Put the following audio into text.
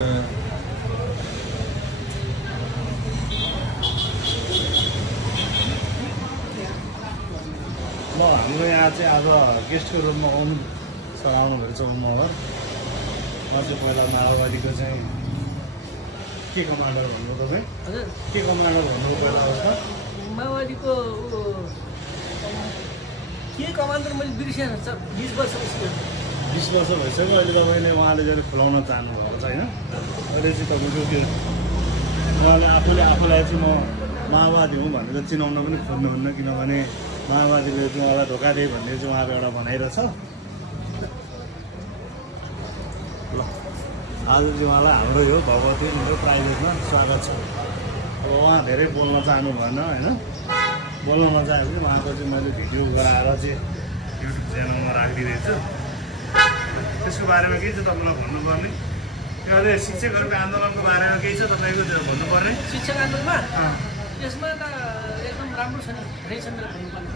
हाम्रो यहाँ चाहिँ आज गेस्टको रूपमा आउनु सर आउनुभएको छ उहाँहरू। म चाहिँ पहिला माओवादीको चाहिँ के कमान्डर भन्नु तपाईँ? हजुर के कमान्डर भन्नु पहिला अवस्था? माओवादीको के कमान्डर मैले बिर्सेँ सर 20 वर्ष भइसक्यो। 20 वर्ष भइसक्यो। अहिले तपाईँले उहाँले चाहिँ खुलाउन चाहनु भएको छ होइन? अहिले चाहिँ तपाईँको त्यो उहाँले आफूलाई चाहिँ म माओवादी हुँ भनेर चिनाउन पनि खोज्नुहुन्न, किनभने माओवादीले चाहिँ उहाँलाई धोका दिए भन्ने चाहिँ उहाँको एउटा भनाइरहेछ। ल आज चाहिँ उहाँलाई हाम्रो यो भगवती मेरो प्राइभेटमा स्वागत छ। अब उहाँ धेरै बोल्न चाहनु भएन होइन, बोल्न नचाहेपछि उहाँको चाहिँ मैले भिडियो गराएर चाहिँ युट्युब च्यानलमा राखिदिँदैछु। त्यसको बारेमा केही छ तपाईँलाई भन्नुपर्ने? त्यो अहिले शिक्षकहरूको आन्दोलनको बारेमा केही छ तपाईँको त्यो भन्नुपर्ने? शिक्षक आन्दोलनमा यसमा त एकदम राम्रो छ नि, धेरै छ मेरो भन्नुपर्ने।